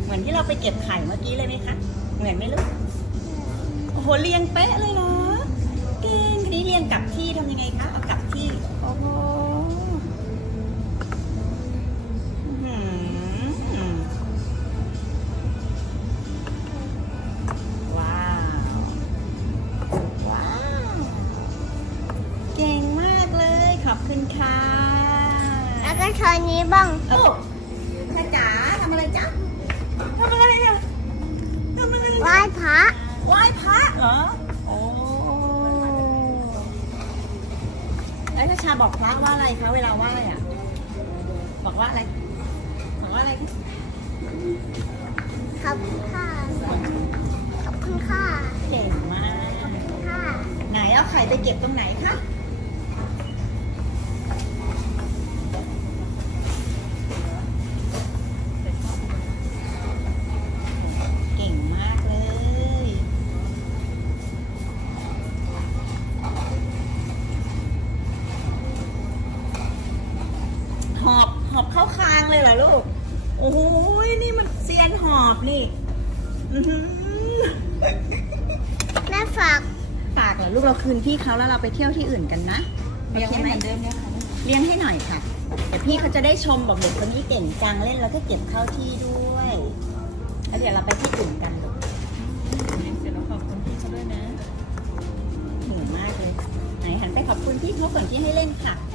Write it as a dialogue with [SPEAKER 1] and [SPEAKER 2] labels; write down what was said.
[SPEAKER 1] เหมือนที่เราไปเก็บไข่เมื่อกี้เลยไหมคะเหมือนไหมลูกโอ้โหเรียงเป๊ะเลยเหรอเก่งทีนี้เรียงกลับที่ทำยังไงคะเอากลับที่โอ้โหว้าวว้าวเก่งมากเลยขอบคุณค่ะ
[SPEAKER 2] แล้วก็ช้อนนี้บ้าง
[SPEAKER 1] โอ้ชาจ๋าทำอะไรจ๊ะทำอะไรอ่ะทำอะไร
[SPEAKER 2] ไหว้พระ
[SPEAKER 1] ไหว้พระเหรอโอ้แล้วชาบอกพระว่าอะไรคะเวลาไหว้อ่ะบอกว่าอะไรบอกว่าอะไร
[SPEAKER 2] ขอบคุณค่ะขอบคุณค่ะ
[SPEAKER 1] เก่งมาก
[SPEAKER 2] ค่ะ
[SPEAKER 1] ไหนเอาไข่ไปเก็บตรงไหนคะเก่งมากเลยหอบเข้าคางเลยเหรอลูกโอ้โหนี่มันเซียนหอบนี่อื้อหือ
[SPEAKER 2] แม่ฝาก
[SPEAKER 1] ฝากเหรอลูกเราคืนพี่เขาแล้วเราไปเที่ยวที่อื่นกันนะ
[SPEAKER 3] เลี้ยงให้เหมือนเดิมเนี่ยค่ะ
[SPEAKER 1] เลี้ยงให้หน่อยค่ะเดี๋ยวพี่เขาจะได้ชมบอกเด็กคนนี้เก่งจังเล่นแล้วก็เก็บเข้าที่ด้วยแล้วเดี๋ยวเราไปที่อื่นกันลูก
[SPEAKER 3] เลี้ยงเสร็จแล้วขอบคุณพี่เขาด้วยนะ
[SPEAKER 1] เหนื่อยมากเลยไหนหันไปขอบคุณพี่เขาก่อนที่ให้เล่นค่ะ